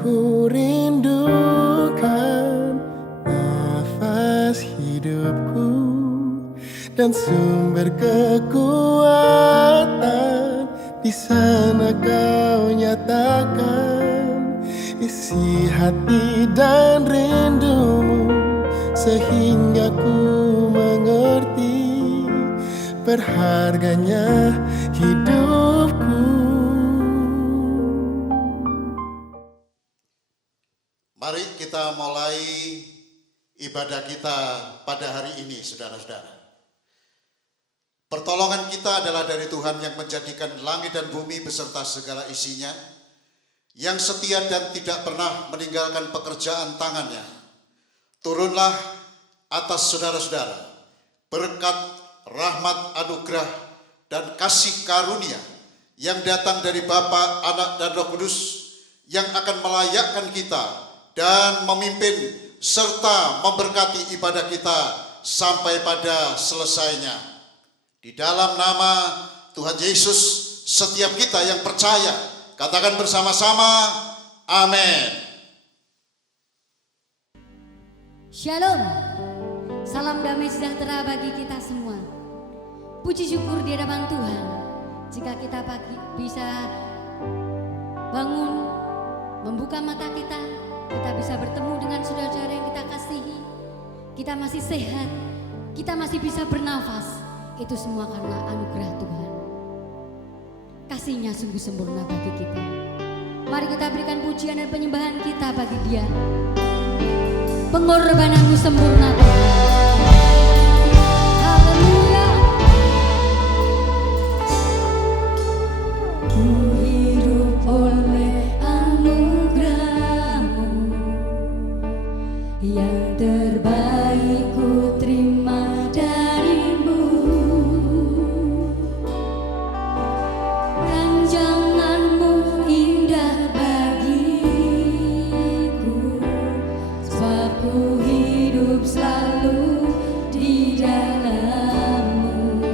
Ku rindukan nafas hidupku dan sumber kekuatan. Di sana kau nyatakan isi hati dan rindumu, sehingga ku mengerti berharganya hidupku. Mari kita mulai ibadah kita pada hari ini, saudara-saudara. Pertolongan kita adalah dari Tuhan yang menjadikan langit dan bumi beserta segala isinya, yang setia dan tidak pernah meninggalkan pekerjaan tangannya. Turunlah atas saudara-saudara berkat, rahmat, anugerah, dan kasih karunia yang datang dari Bapa, Anak, dan Roh Kudus, yang akan melayakkan kita dan memimpin serta memberkati ibadah kita sampai pada selesainya. Di dalam nama Tuhan Yesus, setiap kita yang percaya, katakan bersama-sama, amin. Shalom, salam damai sejahtera bagi kita semua. Puji syukur di hadapan Tuhan, jika kita bisa bangun, membuka mata kita bisa bertemu dengan saudara-saudara yang kita kasihi, kita masih sehat, kita masih bisa bernafas. Itu semua karena anugerah Tuhan. Kasih-Nya sungguh sempurna bagi kita. Mari kita berikan pujian dan penyembahan kita bagi Dia. Pengorbanan-Mu sempurna Tuhan. Haleluya. Ku hidup oleh anugerah-Mu, yang terbaik ku terima dari-Mu. Ranjangan-Mu indah bagiku, sebab ku hidup selalu di dalam-Mu.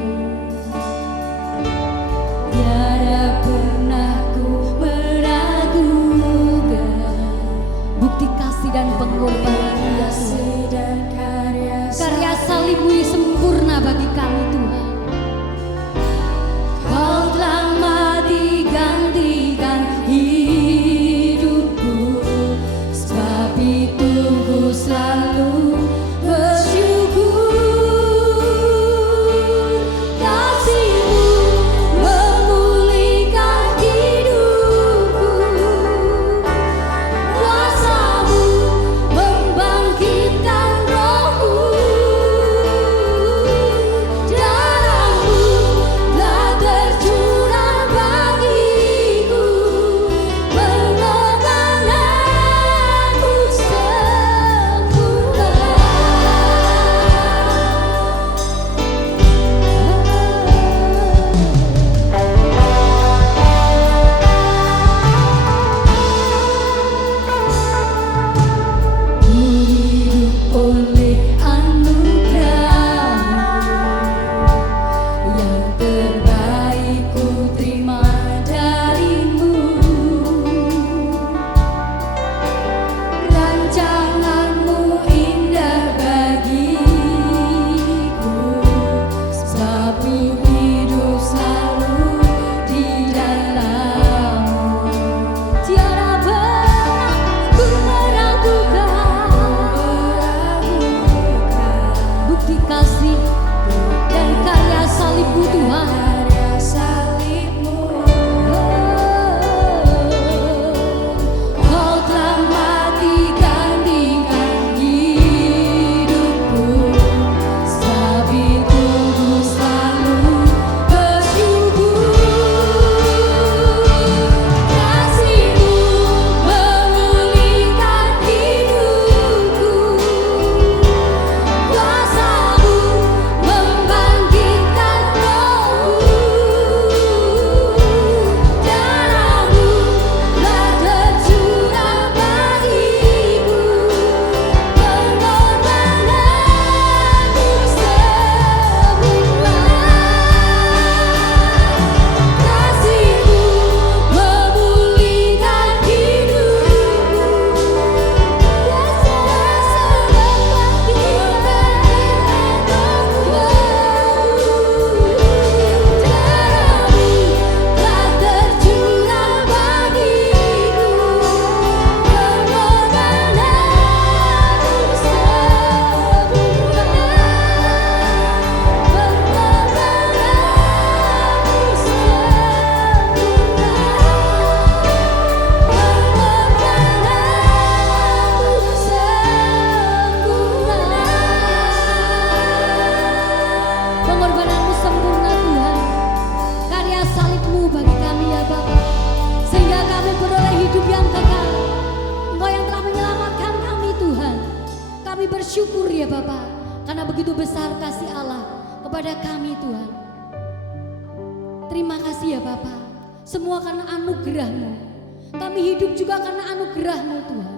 Tiada pernah ku meragukan bukti kasih dan pengorbanan Dia, karya bersyukur ya Bapa, karena begitu besar kasih Allah kepada kami Tuhan. Terima kasih ya Bapa, semua karena anugerah-Mu. Kami hidup juga karena anugerah-Mu Tuhan.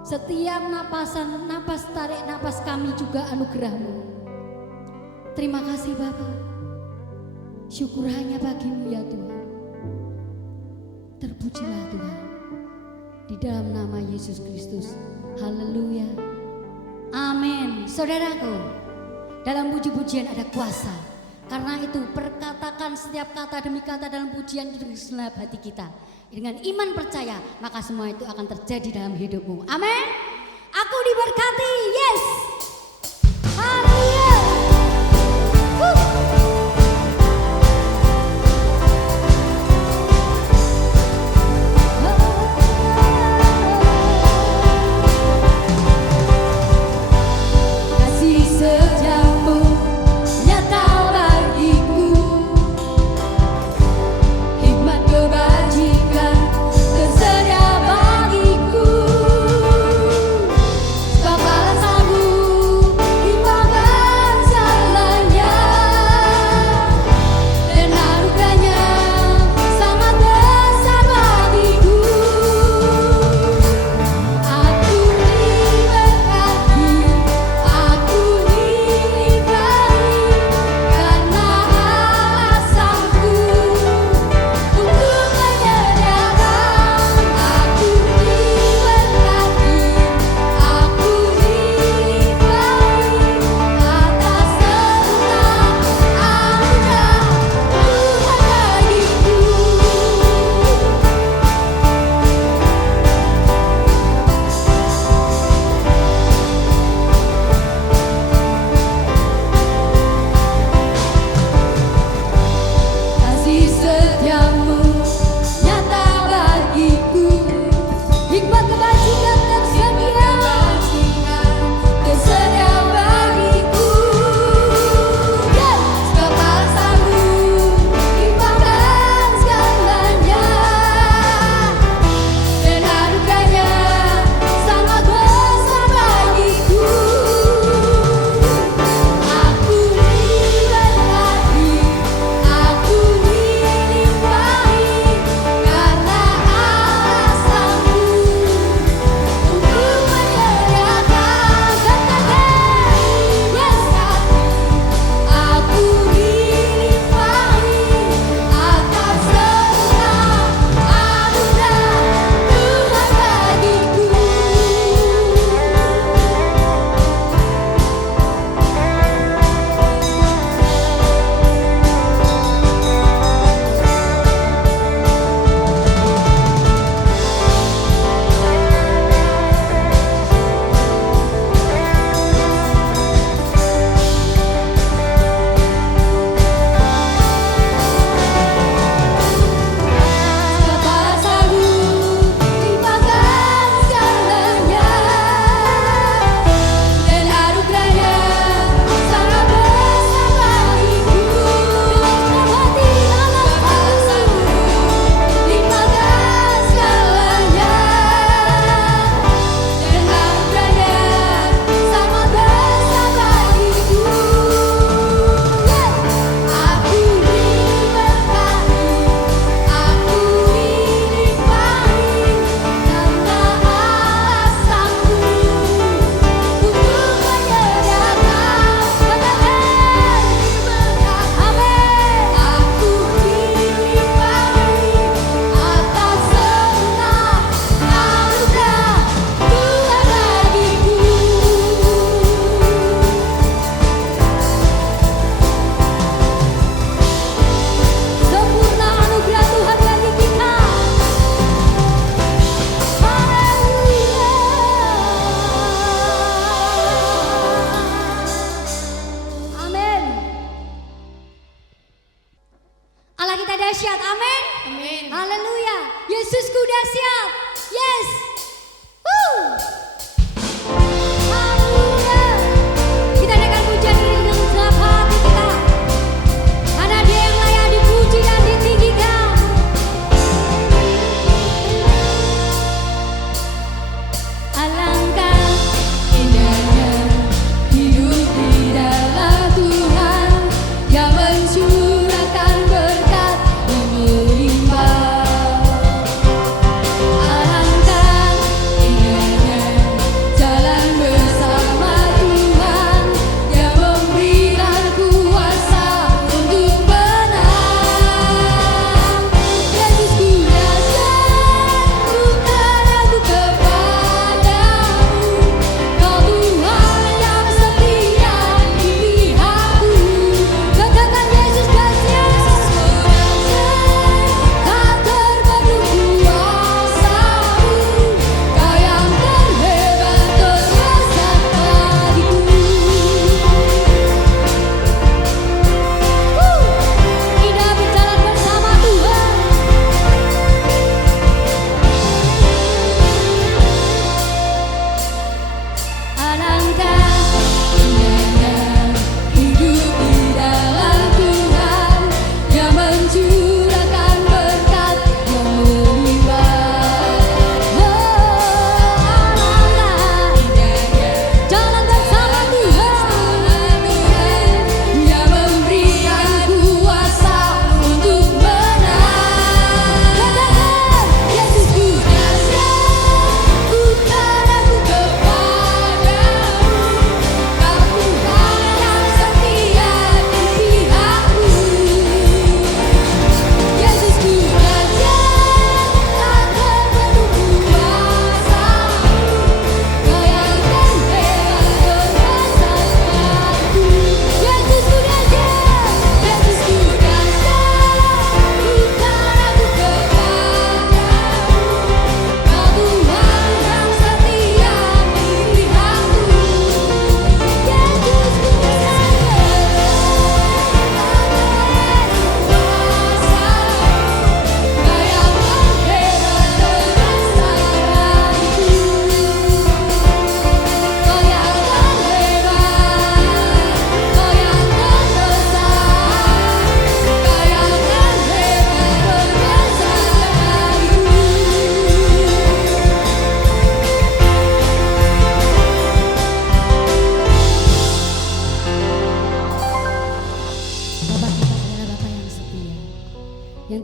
Setiap napas tarik napas kami juga anugerah-Mu. Terima kasih Bapa. Syukur hanya bagi-Mu ya Tuhan. Terpujilah Tuhan. Di dalam nama Yesus Kristus. Haleluya. Amin. Saudaraku, dalam puji-pujian ada kuasa. Karena itu perkatakan setiap kata demi kata dalam pujian itu dengan segenap hati kita. Dengan iman percaya, maka semua itu akan terjadi dalam hidupmu. Amin. Aku diberkati. Yes. Haleluya. Kasih setiamu nyata bagiku, hikmat kebajikan tersedia bagiku. Sebab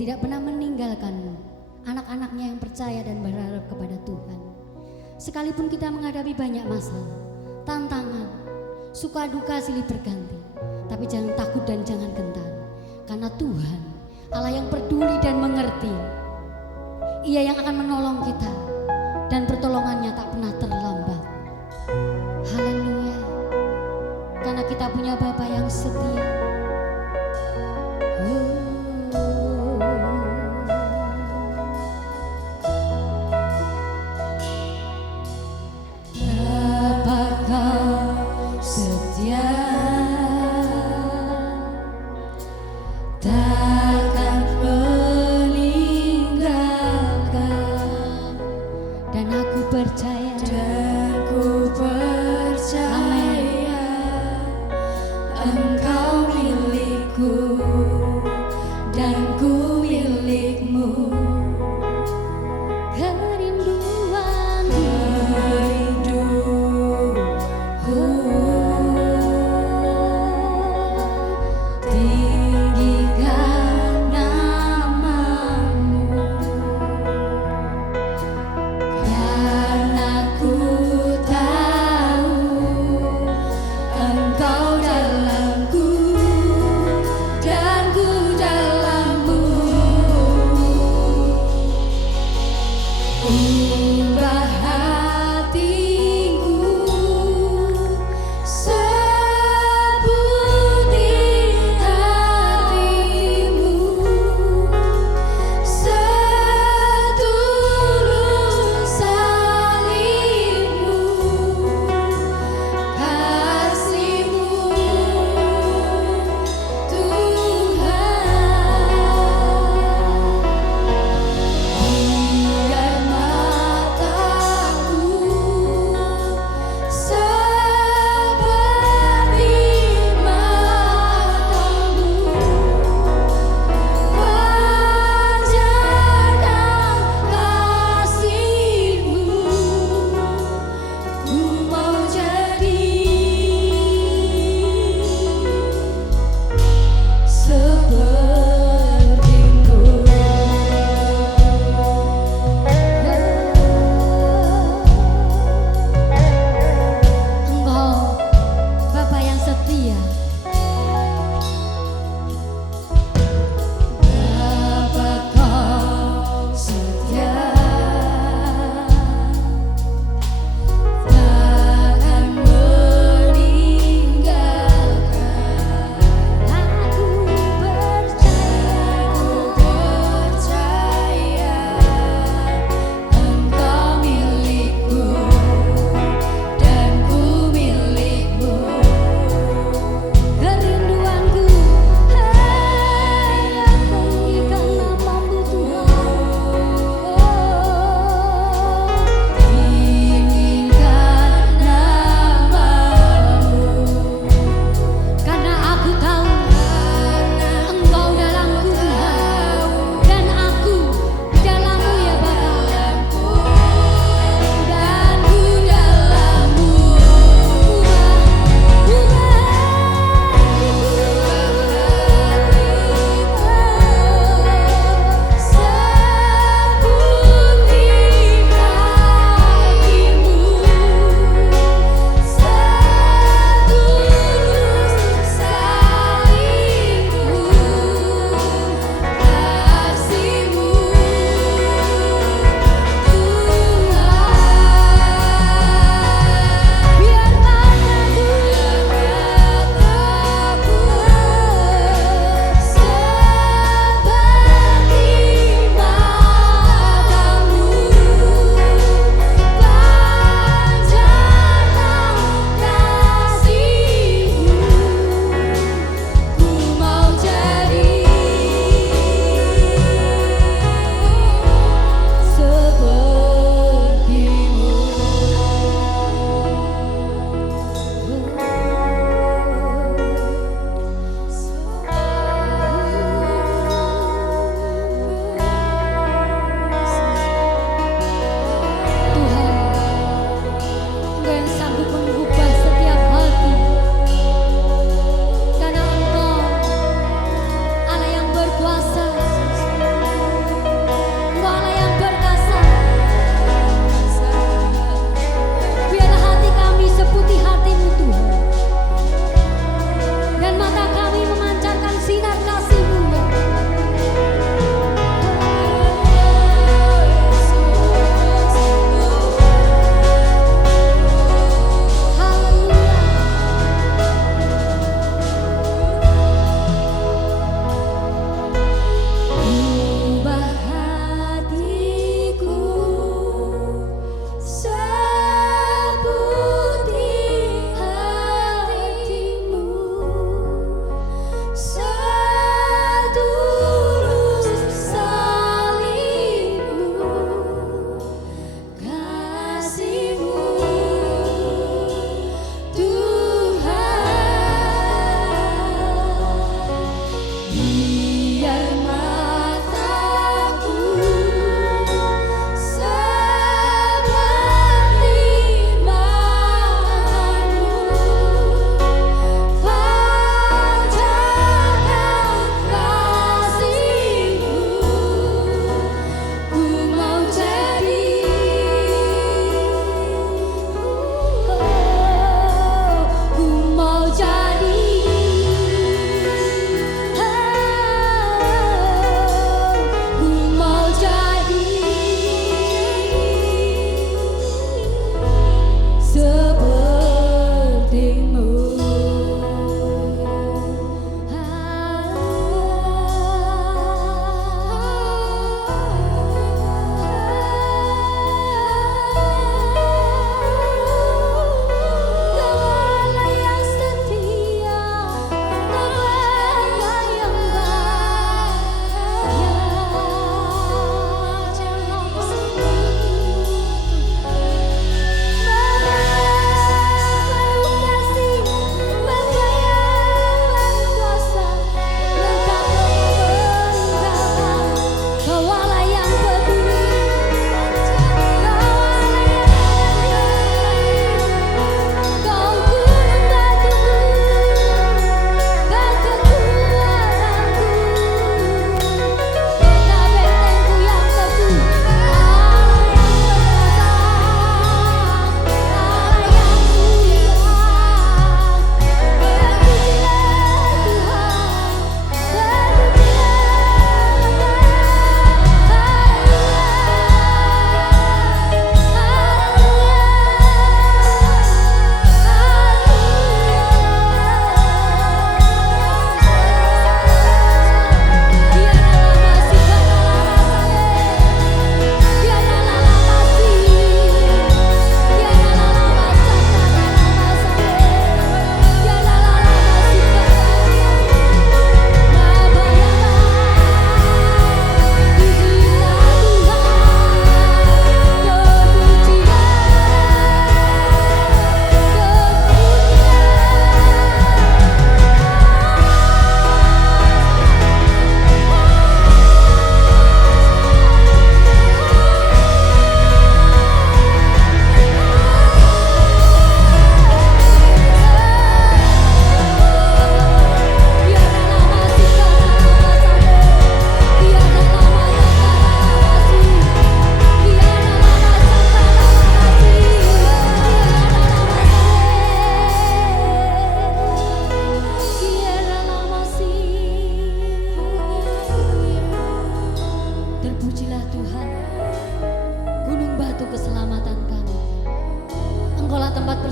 tidak pernah meninggalkanmu, anak-anaknya yang percaya dan berharap kepada Tuhan. Sekalipun kita menghadapi banyak masalah, tantangan, suka duka silih berganti, tapi jangan takut dan jangan gentar, karena Tuhan Allah yang peduli dan mengerti. Ia yang akan menolong kita dan pertolongannya tak pernah terlambat. Haleluya, karena kita punya Bapa yang setia. Bapa kau setia, takkan meninggalkan, dan aku percaya, Engkau milikku dan ku milikmu. Tinggikan namamu, karena ku tahu Engkau dalamku dan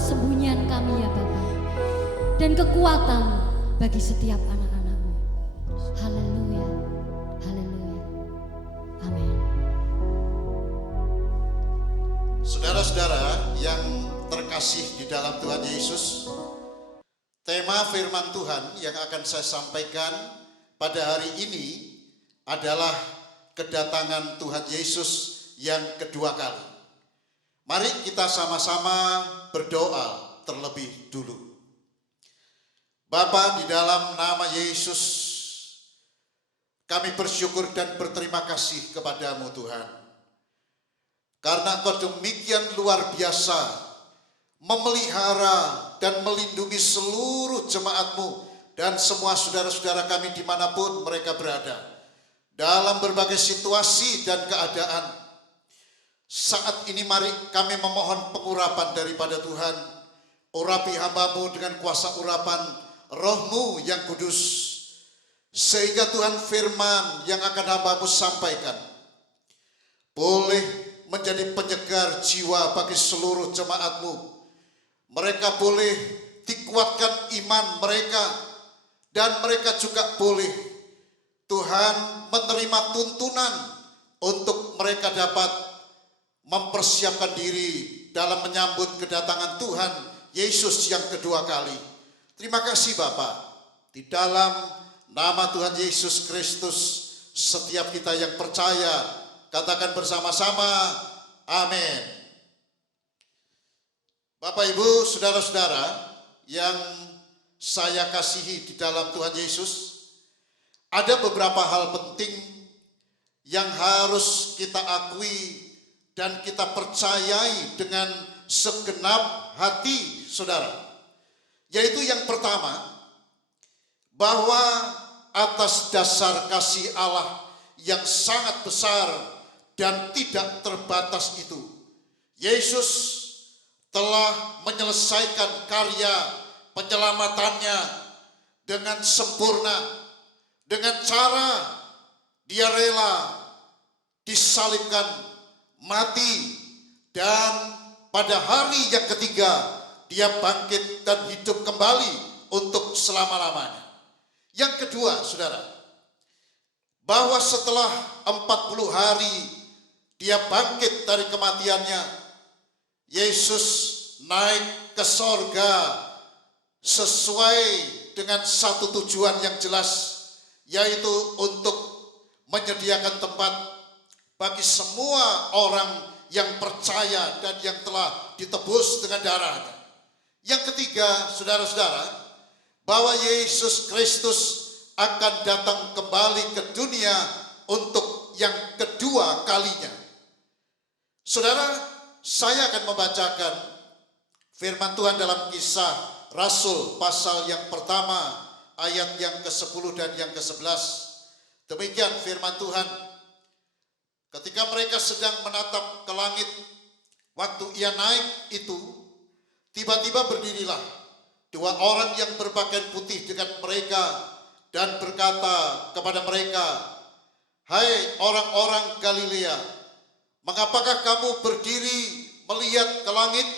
persembunyian kami ya Bapa, dan kekuatan bagi setiap anak-anak-Mu. Haleluya, haleluya, amin. Saudara-saudara yang terkasih di dalam Tuhan Yesus, tema firman Tuhan yang akan saya sampaikan pada hari ini adalah kedatangan Tuhan Yesus yang kedua kali. Mari kita sama-sama berdoa terlebih dulu. Bapa, di dalam nama Yesus, kami bersyukur dan berterima kasih kepadamu Tuhan. Karena Engkau demikian luar biasa memelihara dan melindungi seluruh jemaat-Mu dan semua saudara-saudara kami dimanapun mereka berada, dalam berbagai situasi dan keadaan. Saat ini mari kami memohon pengurapan daripada Tuhan. Urapi hamba-Mu dengan kuasa urapan Roh-Mu yang kudus, sehingga Tuhan firman yang akan hamba-Mu sampaikan boleh menjadi penyegar jiwa bagi seluruh jemaat-Mu. Mereka boleh dikuatkan iman mereka, dan mereka juga boleh Tuhan menerima tuntunan untuk mereka dapat mempersiapkan diri dalam menyambut kedatangan Tuhan Yesus yang kedua kali. Terima kasih Bapa. Di dalam nama Tuhan Yesus Kristus, setiap kita yang percaya katakan bersama-sama, amin. Bapak, Ibu, saudara-saudara yang saya kasihi di dalam Tuhan Yesus, ada beberapa hal penting yang harus kita akui dan kita percayai dengan segenap hati saudara. Yaitu yang pertama, bahwa atas dasar kasih Allah yang sangat besar dan tidak terbatas itu, Yesus telah menyelesaikan karya penyelamatannya dengan sempurna, dengan cara Dia rela disalibkan, mati, dan pada hari yang ketiga dia bangkit dan hidup kembali untuk selama-lamanya. Yang kedua, saudara, bahwa setelah 40 hari dia bangkit dari kematiannya, Yesus naik ke sorga sesuai dengan satu tujuan yang jelas, yaitu untuk menyediakan tempat bagi semua orang yang percaya dan yang telah ditebus dengan darahnya. Yang ketiga, saudara-saudara, bahwa Yesus Kristus akan datang kembali ke dunia untuk yang kedua kalinya. Saudara, saya akan membacakan firman Tuhan dalam Kisah Rasul pasal yang pertama ayat yang ke-10 dan yang ke-11. Demikian firman Tuhan. Ketika mereka sedang menatap ke langit, waktu ia naik itu, tiba-tiba berdirilah dua orang yang berpakaian putih dekat mereka dan berkata kepada mereka, "Hai orang-orang Galilea, mengapakah kamu berdiri melihat ke langit?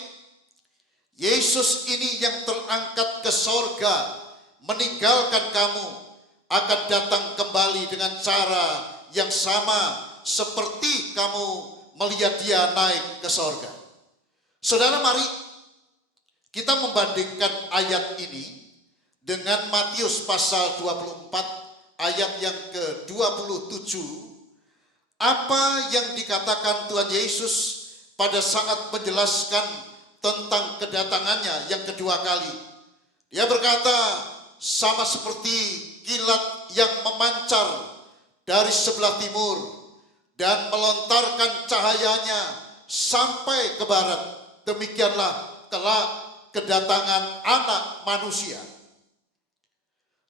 Yesus ini yang terangkat ke sorga meninggalkan kamu akan datang kembali dengan cara yang sama seperti kamu melihat dia naik ke sorga." Saudara, mari kita membandingkan ayat ini dengan Matius pasal 24 ayat yang ke-27. Apa yang dikatakan Tuhan Yesus pada saat menjelaskan tentang kedatangannya yang kedua kali. Dia berkata, sama seperti kilat yang memancar dari sebelah timur dan melontarkan cahayanya sampai ke barat, demikianlah kelak kedatangan Anak Manusia.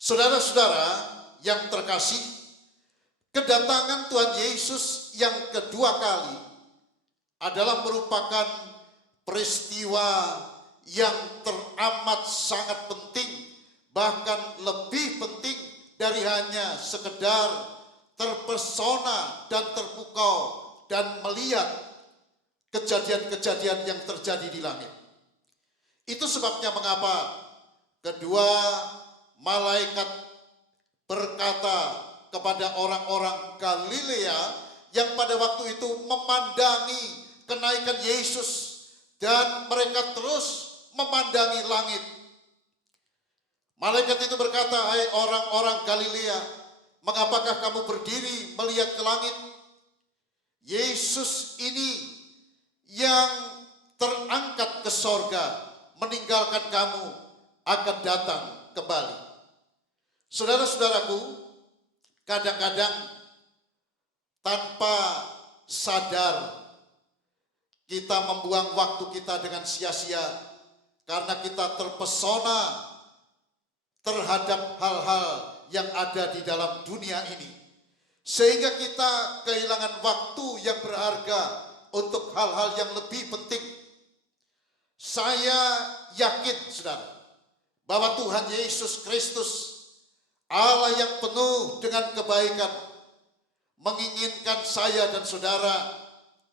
Saudara-saudara yang terkasih, kedatangan Tuhan Yesus yang kedua kali adalah merupakan peristiwa yang teramat sangat penting, bahkan lebih penting dari hanya sekedar terpesona dan terpukau dan melihat kejadian-kejadian yang terjadi di langit. Itu sebabnya mengapa kedua malaikat berkata kepada orang-orang Galilea yang pada waktu itu memandangi kenaikan Yesus, dan mereka terus memandangi langit. Malaikat itu berkata, "Hai orang-orang Galilea, mengapakah kamu berdiri melihat ke langit? Yesus ini yang terangkat ke sorga meninggalkan kamu akan datang kembali." Saudara-saudaraku, kadang-kadang tanpa sadar kita membuang waktu kita dengan sia-sia karena kita terpesona terhadap hal-hal yang ada di dalam dunia ini, sehingga kita kehilangan waktu yang berharga untuk hal-hal yang lebih penting. Saya yakin, saudara, bahwa Tuhan Yesus Kristus, Allah yang penuh dengan kebaikan, menginginkan saya dan saudara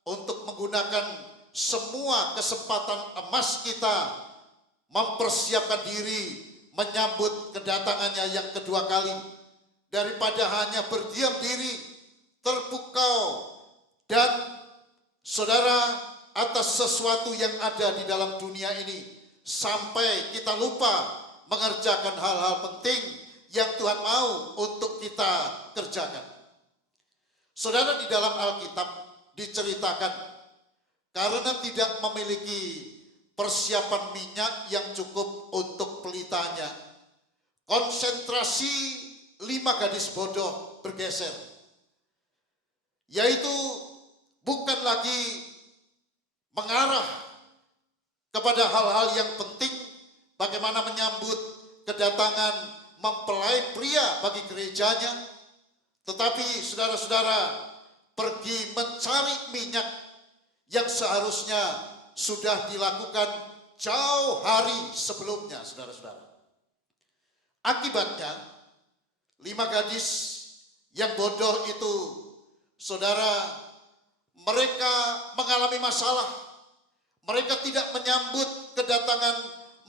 untuk menggunakan semua kesempatan emas kita mempersiapkan diri menyambut kedatangannya yang kedua kali, daripada hanya berdiam diri, terpukau dan saudara atas sesuatu yang ada di dalam dunia ini, sampai kita lupa mengerjakan hal-hal penting yang Tuhan mau untuk kita kerjakan. Saudara, di dalam Alkitab diceritakan karena tidak memiliki persiapan minyak yang cukup untuk pelitanya, konsentrasi 5 gadis bodoh bergeser, yaitu bukan lagi mengarah kepada hal-hal yang penting, bagaimana menyambut kedatangan mempelai pria bagi gerejanya, tetapi saudara-saudara pergi mencari minyak yang seharusnya sudah dilakukan jauh hari sebelumnya, saudara-saudara. Akibatnya 5 gadis yang bodoh itu, saudara, mereka mengalami masalah. Mereka tidak menyambut kedatangan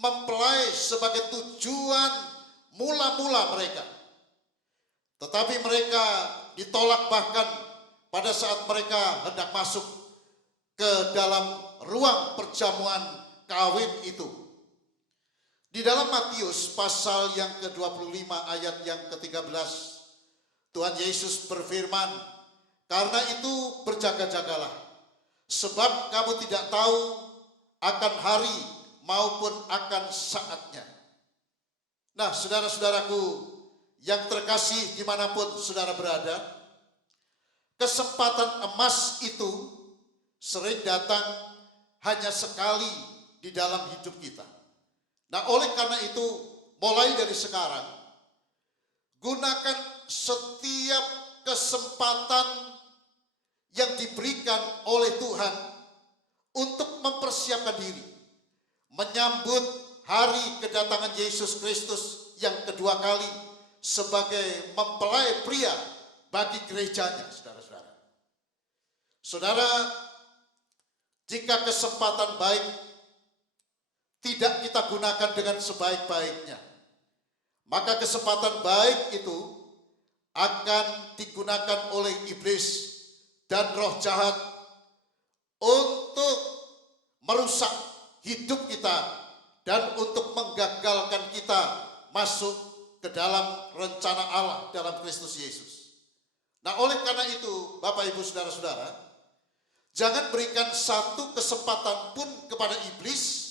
mempelai sebagai tujuan mula-mula mereka. Tetapi mereka ditolak bahkan pada saat mereka hendak masuk ke dalam ruang perjamuan kawin itu. Di dalam Matius pasal yang ke-25 ayat yang ke-13, Tuhan Yesus berfirman, "Karena itu berjaga-jagalah, sebab kamu tidak tahu akan hari maupun akan saatnya." Nah, saudara-saudaraku yang terkasih dimanapun saudara berada, kesempatan emas itu sering datang hanya sekali di dalam hidup kita. Nah, oleh karena itu, mulai dari sekarang, gunakan setiap kesempatan yang diberikan oleh Tuhan untuk mempersiapkan diri, menyambut hari kedatangan Yesus Kristus yang kedua kali sebagai mempelai pria bagi gerejanya, saudara-saudara. Saudara, jika kesempatan baik tidak kita gunakan dengan sebaik-baiknya, maka kesempatan baik itu akan digunakan oleh iblis dan roh jahat untuk merusak hidup kita dan untuk menggagalkan kita masuk ke dalam rencana Allah dalam Kristus Yesus. Nah, oleh karena itu, Bapak Ibu Saudara-saudara, jangan berikan satu kesempatan pun kepada iblis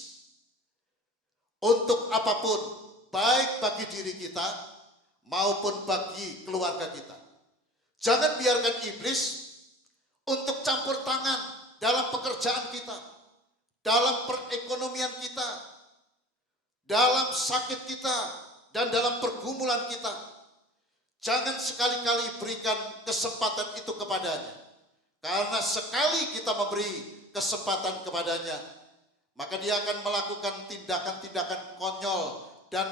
untuk apapun, baik bagi diri kita maupun bagi keluarga kita. Jangan biarkan iblis untuk campur tangan dalam pekerjaan kita, dalam perekonomian kita, dalam sakit kita, dan dalam pergumulan kita. Jangan sekali-kali berikan kesempatan itu kepadanya. Karena sekali kita memberi kesempatan kepadanya, maka dia akan melakukan tindakan-tindakan konyol dan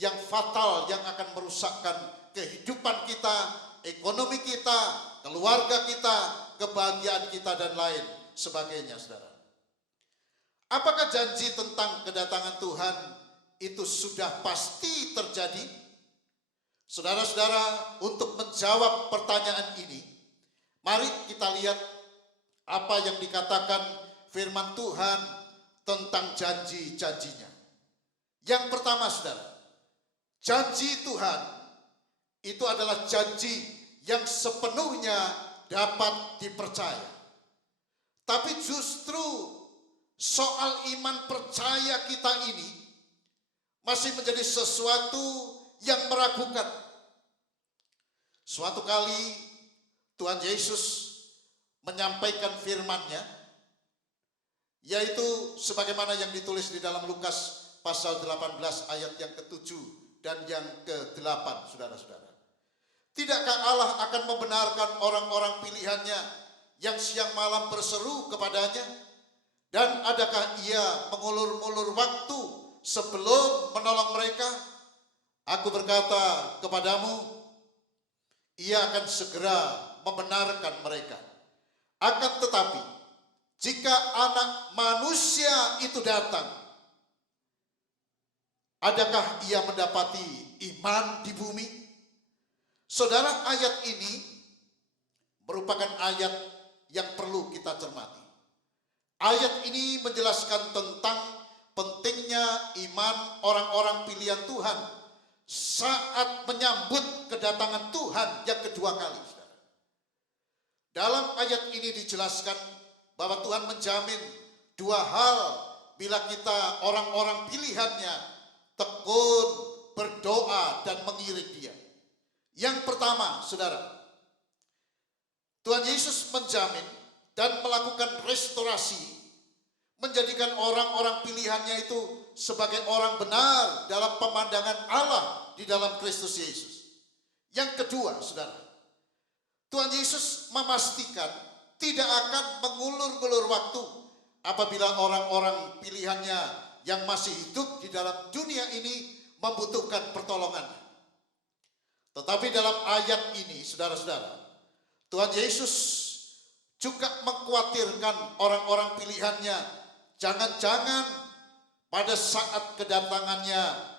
yang fatal yang akan merusakkan kehidupan kita, ekonomi kita, keluarga kita, kebahagiaan kita, dan lain sebagainya, saudara. Apakah janji tentang kedatangan Tuhan itu sudah pasti terjadi? Saudara-saudara, untuk menjawab pertanyaan ini, mari kita lihat apa yang dikatakan firman Tuhan tentang janji-janjinya. Yang pertama, saudara, janji Tuhan itu adalah janji yang sepenuhnya dapat dipercaya. Tapi justru soal iman percaya kita ini masih menjadi sesuatu yang meragukan. Suatu kali Tuhan Yesus menyampaikan firman-Nya, yaitu sebagaimana yang ditulis di dalam Lukas pasal 18 ayat yang ke-7 dan yang ke-8, saudara-saudara. Tidakkah Allah akan membenarkan orang-orang pilihannya yang siang malam berseru kepadanya? Dan adakah ia mengulur-ulur waktu sebelum menolong mereka? Aku berkata kepadamu, ia akan segera membenarkan mereka. Akan tetapi, jika Anak Manusia itu datang, adakah ia mendapati iman di bumi? Saudara, ayat ini merupakan ayat yang perlu kita cermati. Ayat ini menjelaskan tentang pentingnya iman orang-orang pilihan Tuhan saat menyambut kedatangan Tuhan yang kedua kali. Dalam ayat ini dijelaskan bahwa Tuhan menjamin dua hal bila kita orang-orang pilihannya tekun, berdoa, dan mengiring dia. Yang pertama, saudara, Tuhan Yesus menjamin dan melakukan restorasi, menjadikan orang-orang pilihannya itu sebagai orang benar dalam pemandangan Allah di dalam Kristus Yesus. Yang kedua, saudara, Tuhan Yesus memastikan tidak akan mengulur-ulur waktu apabila orang-orang pilihannya yang masih hidup di dalam dunia ini membutuhkan pertolongan. Tetapi dalam ayat ini, saudara-saudara, Tuhan Yesus juga mengkhawatirkan orang-orang pilihannya jangan-jangan pada saat kedatangannya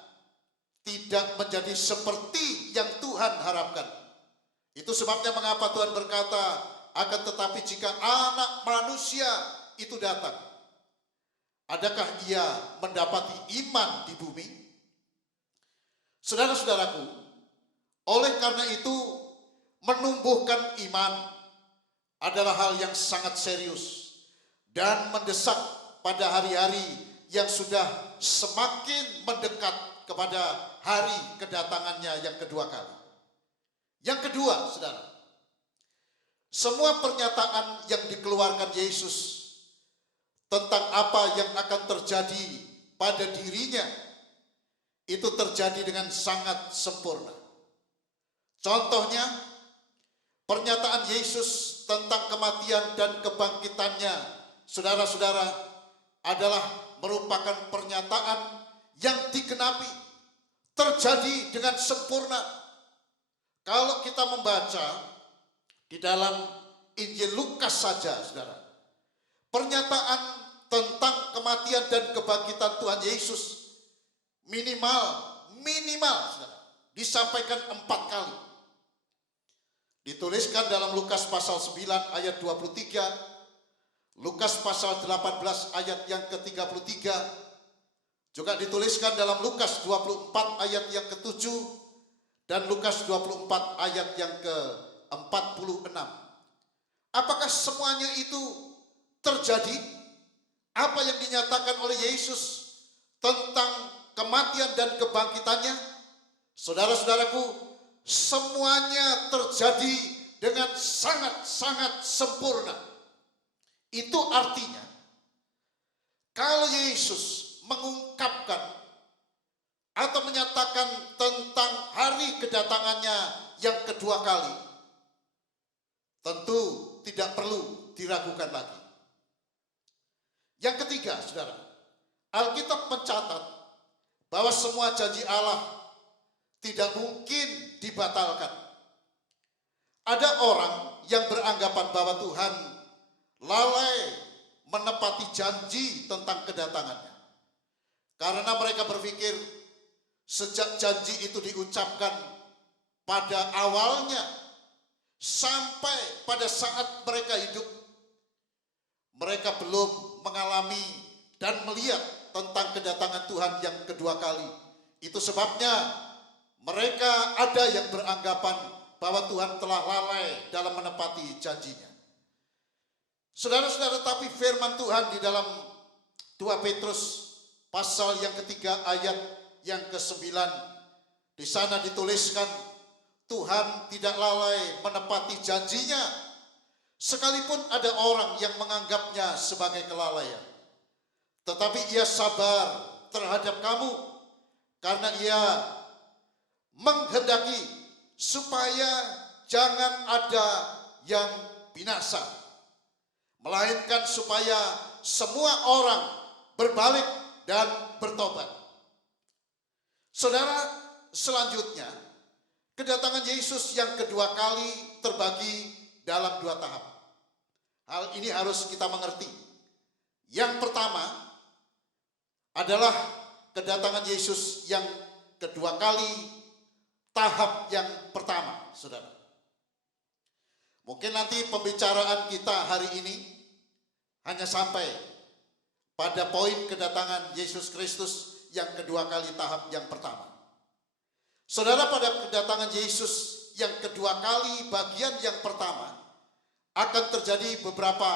tidak menjadi seperti yang Tuhan harapkan. Itu sebabnya mengapa Tuhan berkata, akan tetapi jika anak manusia itu datang, adakah ia mendapati iman di bumi? Saudara-saudaraku, oleh karena itu menumbuhkan iman adalah hal yang sangat serius dan mendesak pada hari-hari yang sudah semakin mendekat kepada hari kedatangannya yang kedua kali. Yang kedua, saudara, semua pernyataan yang dikeluarkan Yesus tentang apa yang akan terjadi pada dirinya itu terjadi dengan sangat sempurna. Contohnya, pernyataan Yesus tentang kematian dan kebangkitannya, saudara-saudara, adalah merupakan pernyataan yang digenapi, terjadi dengan sempurna. Kalau kita membaca di dalam Injil Lukas saja, saudara, pernyataan tentang kematian dan kebangkitan Tuhan Yesus minimal, saudara, disampaikan 4 kali. Dituliskan dalam Lukas pasal 9 ayat 23, Lukas pasal 18 ayat yang ke-33, juga dituliskan dalam Lukas 24 ayat yang ke-7, dan Lukas 24 ayat yang ke-46. Apakah semuanya itu terjadi? Apa yang dinyatakan oleh Yesus tentang kematian dan kebangkitannya? Saudara-saudaraku, semuanya terjadi dengan sangat-sangat sempurna. Itu artinya, kalau Yesus mengungkapkan atau menyatakan tentang hari kedatangannya yang kedua kali, tentu tidak perlu diragukan lagi. Yang ketiga, saudara, Alkitab mencatat bahwa semua janji Allah tidak mungkin dibatalkan. Ada orang yang beranggapan bahwa Tuhan lalai menepati janji tentang kedatangannya, karena mereka berpikir sejak janji itu diucapkan pada awalnya sampai pada saat mereka hidup, mereka belum mengalami dan melihat tentang kedatangan Tuhan yang kedua kali. Itu sebabnya mereka ada yang beranggapan bahwa Tuhan telah lalai dalam menepati janjinya. Saudara-saudara, tapi firman Tuhan di dalam 2 Petrus pasal yang ketiga ayat yang ke-9, di sana dituliskan, Tuhan tidak lalai menepati janjinya, sekalipun ada orang yang menganggapnya sebagai kelalaian. Tetapi ia sabar terhadap kamu, karena ia menghendaki supaya jangan ada yang binasa, melainkan supaya semua orang berbalik dan bertobat. Saudara, selanjutnya, kedatangan Yesus yang kedua kali terbagi dalam 2 tahap. Hal ini harus kita mengerti. Yang pertama adalah kedatangan Yesus yang kedua kali, tahap yang pertama, saudara. Mungkin nanti pembicaraan kita hari ini hanya sampai pada poin kedatangan Yesus Kristus yang kedua kali, tahap yang pertama. Saudara, pada kedatangan Yesus yang kedua kali, bagian yang pertama, akan terjadi beberapa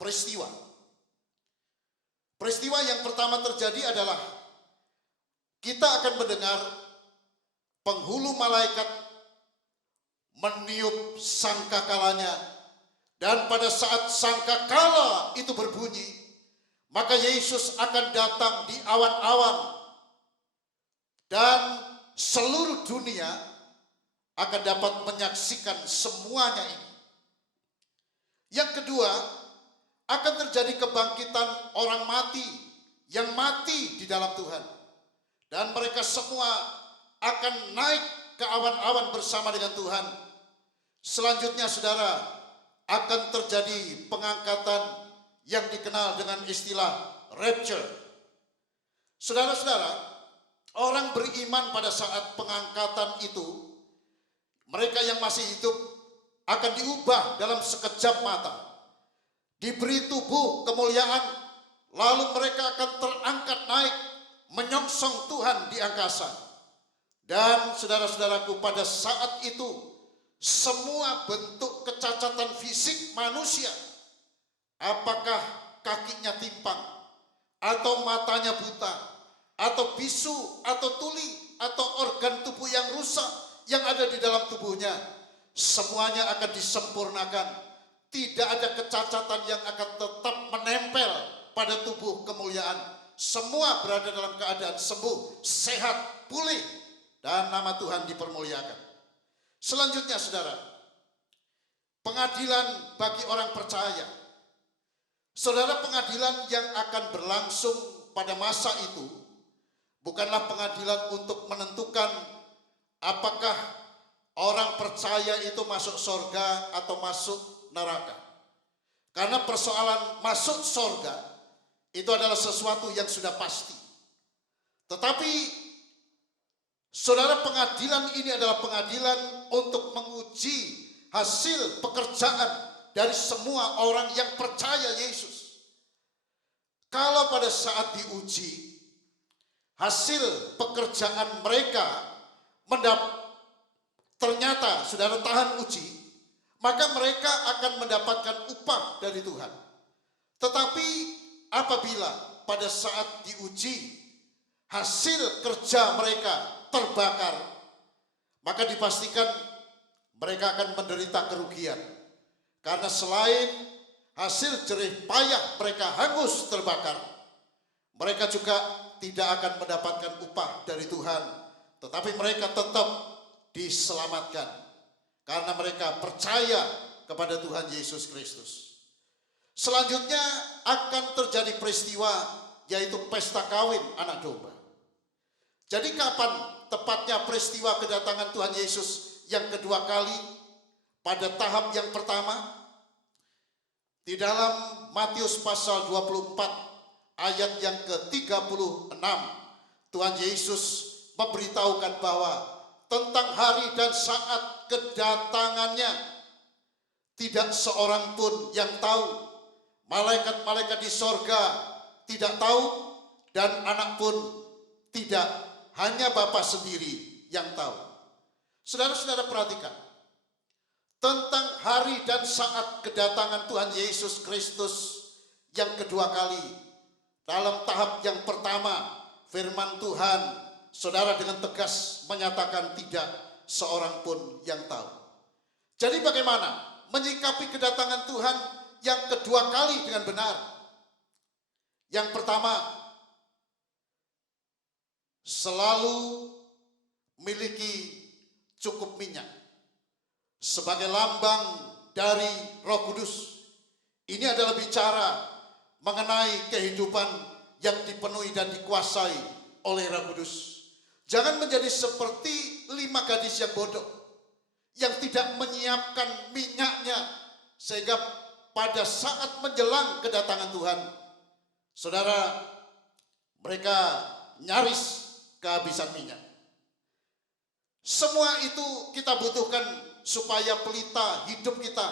peristiwa. Peristiwa yang pertama terjadi adalah kita akan mendengar penghulu malaikat meniup sangkakalanya, dan pada saat sangkakala itu berbunyi, maka Yesus akan datang di awan-awan, dan seluruh dunia akan dapat menyaksikan semuanya ini. Yang kedua, akan terjadi kebangkitan orang mati yang mati di dalam Tuhan, dan mereka semua akan naik ke awan-awan bersama dengan Tuhan. Selanjutnya, saudara, akan terjadi pengangkatan yang dikenal dengan istilah rapture. Saudara-saudara, orang beriman pada saat pengangkatan itu, mereka yang masih hidup akan diubah dalam sekejap mata, diberi tubuh kemuliaan, lalu mereka akan terangkat naik menyongsong Tuhan di angkasa. Dan saudara-saudaraku, pada saat itu semua bentuk kecacatan fisik manusia, apakah kakinya timpang, atau matanya buta, atau bisu, atau tuli, atau organ tubuh yang rusak yang ada di dalam tubuhnya, semuanya akan disempurnakan. Tidak ada kecacatan yang akan tetap menempel pada tubuh kemuliaan. Semua berada dalam keadaan sembuh, sehat, pulih, dan nama Tuhan dipermuliakan. Selanjutnya saudara, pengadilan bagi orang percaya. Saudara, pengadilan yang akan berlangsung pada masa itu bukanlah pengadilan untuk menentukan apakah orang percaya itu masuk surga atau masuk neraka. Karena persoalan masuk surga itu adalah sesuatu yang sudah pasti. Tetapi saudara, pengadilan ini adalah pengadilan untuk menguji hasil pekerjaan dari semua orang yang percaya Yesus. Kalau pada saat diuji, hasil pekerjaan mereka ternyata saudara tahan uji, maka mereka akan mendapatkan upah dari Tuhan. Tetapi apabila pada saat diuji hasil kerja mereka terbakar, maka dipastikan mereka akan menderita kerugian. Karena selain hasil jerih payah mereka hangus terbakar, mereka juga tidak akan mendapatkan upah dari Tuhan, tetapi mereka tetap diselamatkan karena mereka percaya kepada Tuhan Yesus Kristus. Selanjutnya akan terjadi peristiwa, yaitu pesta kawin anak domba. Jadi kapan tepatnya peristiwa kedatangan Tuhan Yesus yang kedua kali? Pada tahap yang pertama, di dalam Matius pasal 24 ayat yang ke-36, Tuhan Yesus memberitahukan bahwa tentang hari dan saat kedatangannya tidak seorang pun yang tahu. Malaikat-malaikat di sorga tidak tahu, dan anak pun tidak, hanya Bapa sendiri yang tahu. Saudara-saudara perhatikan, tentang hari dan saat kedatangan Tuhan Yesus Kristus yang kedua kali. Dalam tahap yang pertama, firman Tuhan, saudara, dengan tegas menyatakan tidak seorang pun yang tahu. Jadi bagaimana menyikapi kedatangan Tuhan yang kedua kali dengan benar? Yang pertama, selalu miliki cukup minyak sebagai lambang dari Roh Kudus. Ini adalah bicara mengenai kehidupan yang dipenuhi dan dikuasai oleh Roh Kudus. Jangan menjadi seperti 5 gadis yang bodoh yang tidak menyiapkan minyaknya, sehingga pada saat menjelang kedatangan Tuhan, saudara, mereka nyaris kehabisan minyak. Semua itu kita butuhkan supaya pelita hidup kita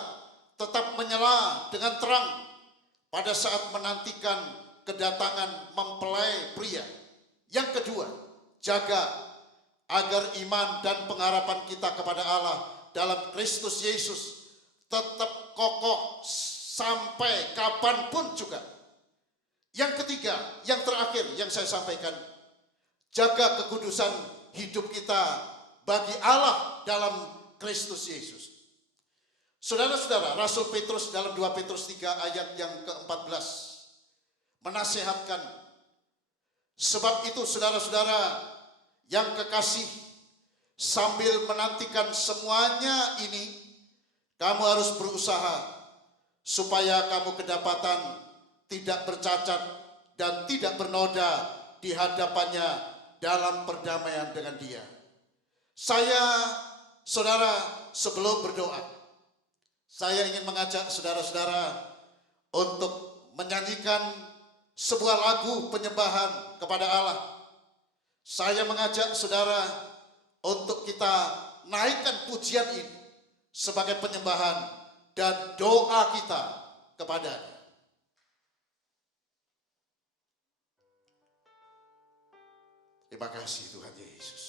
tetap menyala dengan terang pada saat menantikan kedatangan mempelai pria. Yang kedua, jaga agar iman dan pengharapan kita kepada Allah dalam Kristus Yesus tetap kokoh sampai kapanpun juga. Yang ketiga, yang terakhir yang saya sampaikan, jaga kekudusan hidup kita bagi Allah dalam Kristus Yesus. Saudara-saudara, Rasul Petrus dalam 2 Petrus 3 ayat yang ke-14 menasihatkan, sebab itu saudara-saudara yang kekasih, sambil menantikan semuanya ini, kamu harus berusaha supaya kamu kedapatan tidak bercacat dan tidak bernoda di hadapannya dalam perdamaian dengan Dia. Saya, saudara, sebelum berdoa, saya ingin mengajak saudara-saudara untuk menyanyikan sebuah lagu penyembahan kepada Allah. Saya mengajak saudara untuk kita naikkan pujian ini sebagai penyembahan dan doa kita kepadanya. Terima kasih Tuhan Yesus.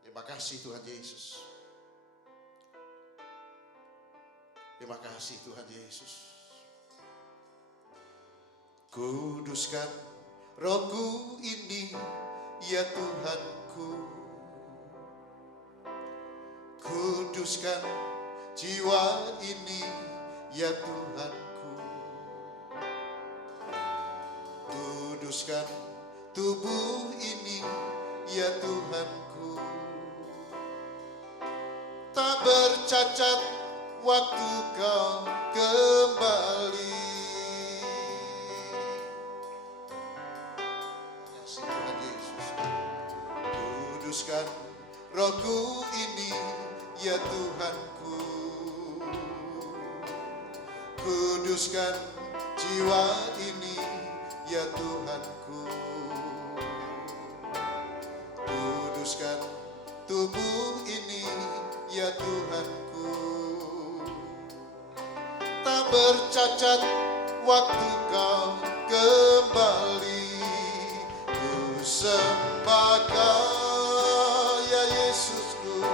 Terima kasih Tuhan Yesus. Terima kasih Tuhan Yesus. Kuduskan rohku ini, ya Tuhanku. Kuduskan jiwa ini, ya Tuhanku. Kuduskan tubuh ini, ya Tuhanku. Tak bercacat waktu Kau kembali. Kasih Tuhan Yesus. Kuduskan rohku ini, ya Tuhanku. Kuduskan jiwa ini, ya Tuhanku. Kuduskan tubuh ini, ya Tuhanku. Tak bercacat waktu Kau kembali. Ku sembah Kau, ya Yesusku,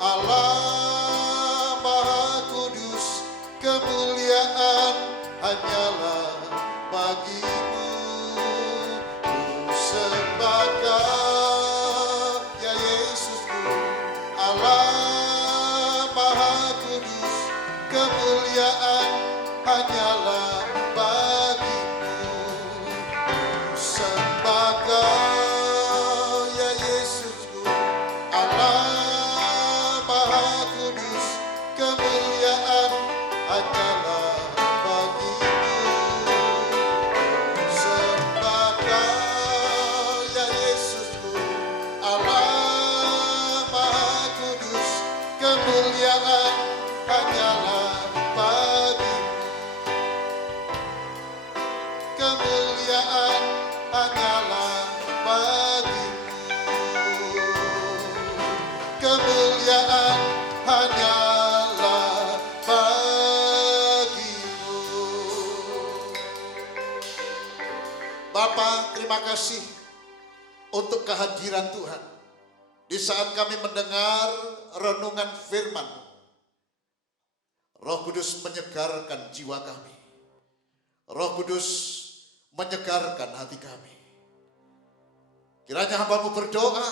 Allah Maha Kudus. Kemuliaan hanyalah bagi-Mu. Ku sembah Kau, ya Yesusku, Allah Maha Kudus. Kemuliaan hanyalah bagi-Mu. Ku sembah Kau, ya Yesusku, Allah Maha Kudus. Kemuliaan hanyalah bagi-Mu. Ku sembah Kau, ya Yesusku, Allah Maha Kudus. Kemuliaan hanyalah bagi-Mu. Kemuliaan hanyalah bagi-Mu. Kemuliaan hanyalah bagi-Mu. Bapa, terima kasih untuk kehadiran Tuhan. Di saat kami mendengar renungan firman-Mu, Roh Kudus menyegarkan jiwa kami. Roh Kudus menyegarkan hati kami. Kiranya hamba-Mu berdoa,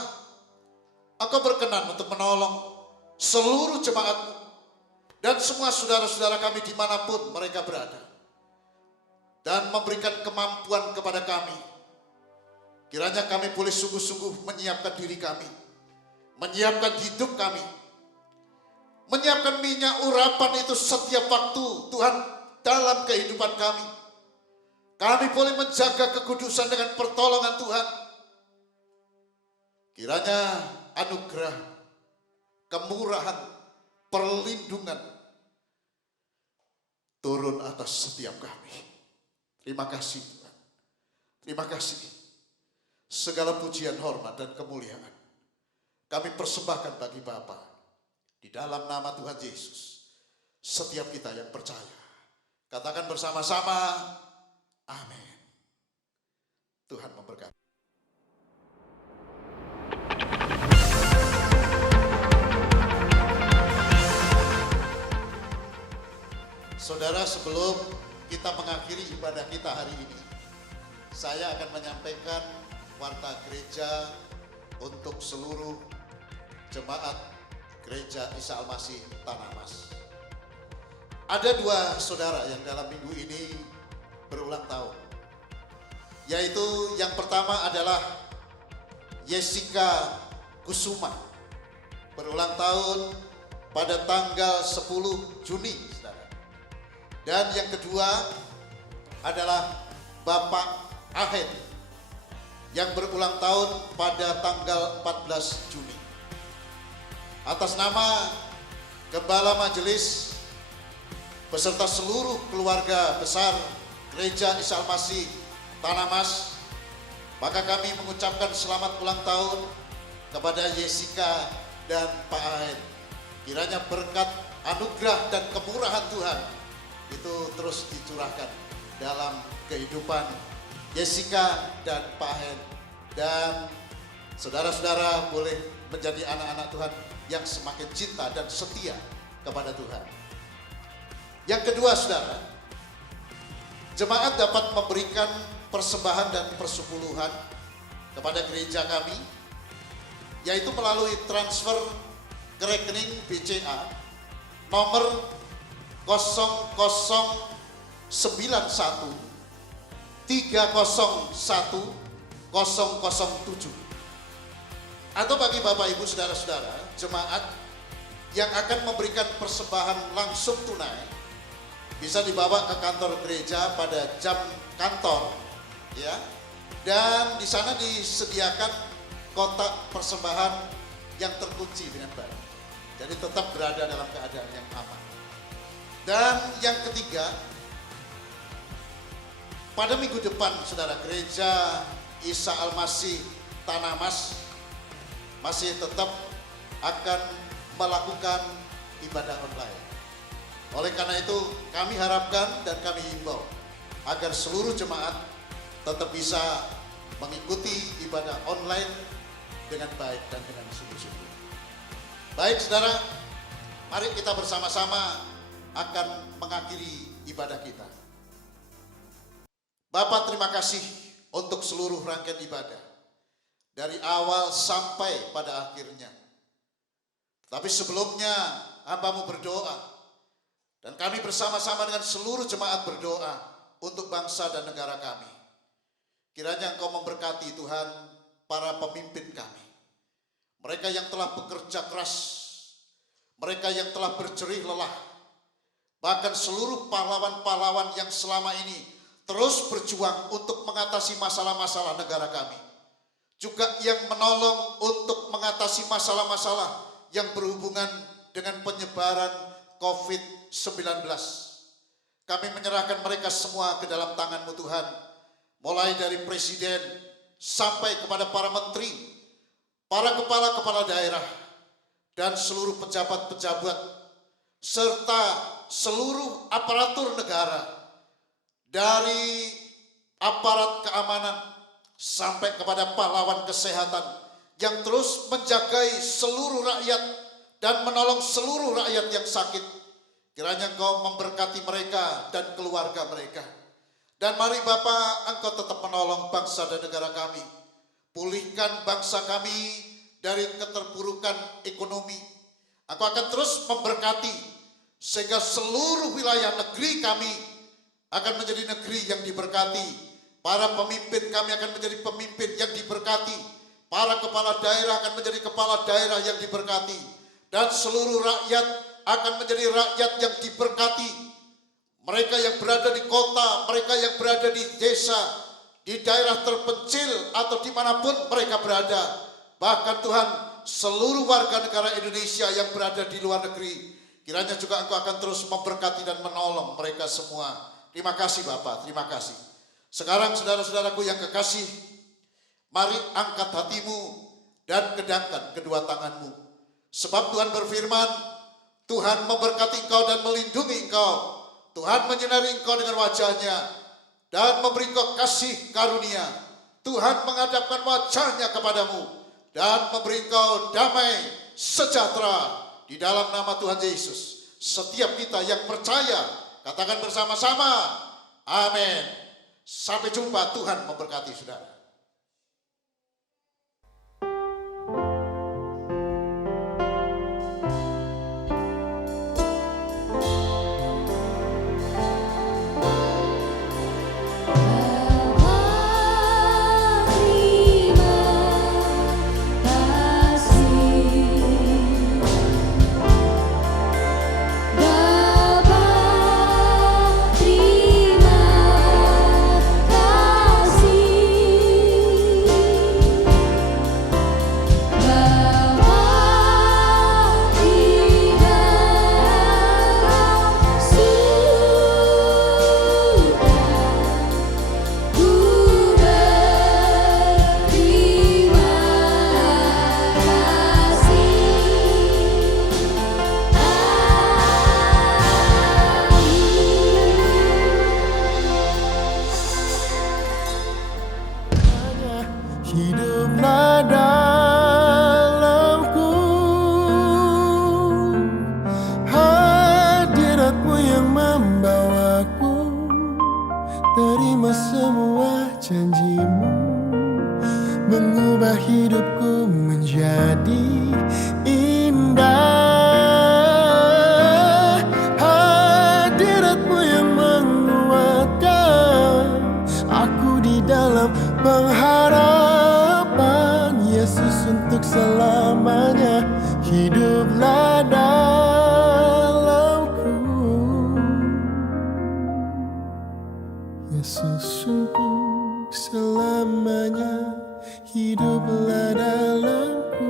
Engkau berkenan untuk menolong seluruh jemaat-Mu dan semua saudara-saudara kami dimanapun mereka berada. Dan memberikan kemampuan kepada kami. Kiranya kami boleh sungguh-sungguh menyiapkan diri kami. Menyiapkan hidup kami. Menyiapkan minyak urapan itu setiap waktu Tuhan dalam kehidupan kami. Kami boleh menjaga kekudusan dengan pertolongan Tuhan. Kiranya anugerah, kemurahan, perlindungan turun atas setiap kami. Terima kasih Tuhan. Terima kasih. Segala pujian, hormat, dan kemuliaan kami persembahkan bagi Bapa. Di dalam nama Tuhan Yesus, setiap kita yang percaya, katakan bersama-sama, amin. Tuhan memberkati. Saudara, sebelum kita mengakhiri ibadah kita hari ini, saya akan menyampaikan warta gereja untuk seluruh jemaat Gereja Isa Al-Masih Tanah Mas. Ada dua saudara yang dalam minggu ini berulang tahun. Yaitu yang pertama adalah Jessica Kusuma, berulang tahun pada tanggal 10 Juni. Saudara. Dan yang kedua adalah Bapak Ahed yang berulang tahun pada tanggal 14 Juni. Atas nama Gembala Majelis beserta seluruh keluarga besar Gereja Isa Al-Masih Tanah Mas, maka kami mengucapkan selamat ulang tahun kepada Jessica dan Pak Ahen. Kiranya berkat, anugerah dan kemurahan Tuhan itu terus dicurahkan dalam kehidupan Jessica dan Pak Ahen, dan saudara-saudara boleh menjadi anak-anak Tuhan yang semakin cinta dan setia kepada Tuhan. Yang kedua, saudara, jemaat dapat memberikan persembahan dan persepuluhan kepada gereja kami, yaitu melalui transfer ke rekening BCA nomor 0091 301 007. Atau bagi Bapak Ibu saudara-saudara jemaat yang akan memberikan persembahan langsung tunai, bisa dibawa ke kantor gereja pada jam kantor, ya. Dan di sana disediakan kotak persembahan yang terkunci dengan baik. Jadi tetap berada dalam keadaan yang aman. Dan yang ketiga, pada minggu depan, saudara, gereja Isa Al-Masih Tanah Mas masih tetap akan melakukan ibadah online. Oleh karena itu, kami harapkan dan kami himbau agar seluruh jemaat tetap bisa mengikuti ibadah online dengan baik dan dengan sungguh-sungguh. Baik, saudara, mari kita bersama-sama akan mengakhiri ibadah kita. Bapak, terima kasih untuk seluruh rangkaian ibadah, dari awal sampai pada akhirnya. Tapi sebelumnya, hamba-Mu berdoa, dan kami bersama-sama dengan seluruh jemaat berdoa untuk bangsa dan negara kami. Kiranya Engkau memberkati Tuhan para pemimpin kami, mereka yang telah bekerja keras, mereka yang telah berjerih lelah, bahkan seluruh pahlawan-pahlawan yang selama ini terus berjuang untuk mengatasi masalah-masalah negara kami, juga yang menolong untuk mengatasi masalah-masalah yang berhubungan dengan penyebaran COVID-19. Kami menyerahkan mereka semua ke dalam tangan-Mu Tuhan, mulai dari presiden sampai kepada para menteri, para kepala-kepala daerah, dan seluruh pejabat-pejabat, serta seluruh aparatur negara, dari aparat keamanan sampai kepada pahlawan kesehatan yang terus menjagai seluruh rakyat dan menolong seluruh rakyat yang sakit. Kiranya Engkau memberkati mereka dan keluarga mereka. Dan mari Bapa, Engkau tetap menolong bangsa dan negara kami. Pulihkan bangsa kami dari keterpurukan ekonomi. Engkau akan terus memberkati sehingga seluruh wilayah negeri kami akan menjadi negeri yang diberkati. Para pemimpin kami akan menjadi pemimpin yang diberkati. Para kepala daerah akan menjadi kepala daerah yang diberkati. Dan seluruh rakyat akan menjadi rakyat yang diberkati. Mereka yang berada di kota, mereka yang berada di desa, di daerah terpencil atau dimanapun mereka berada. Bahkan Tuhan, seluruh warga negara Indonesia yang berada di luar negeri, kiranya juga Engkau akan terus memberkati dan menolong mereka semua. Terima kasih Bapak, terima kasih. Sekarang saudara-saudaraku yang kekasih, mari angkat hatimu dan kedangkan kedua tanganmu. Sebab Tuhan berfirman, Tuhan memberkati engkau dan melindungi engkau. Tuhan menyinari engkau dengan wajahnya dan memberi engkau kasih karunia. Tuhan menghadapkan wajahnya kepadamu dan memberi engkau damai sejahtera di dalam nama Tuhan Yesus. Setiap kita yang percaya, katakan bersama-sama, amin. Sampai jumpa, Tuhan memberkati saudara. Terima kasih. Ubah hidupku menjadi indah. Hadiratmu yang menguatkan aku di dalam pengharapan. Yesus, untuk selamanya hiduplah dalamku. Yesus, untuk selamanya hiduplah dalamku.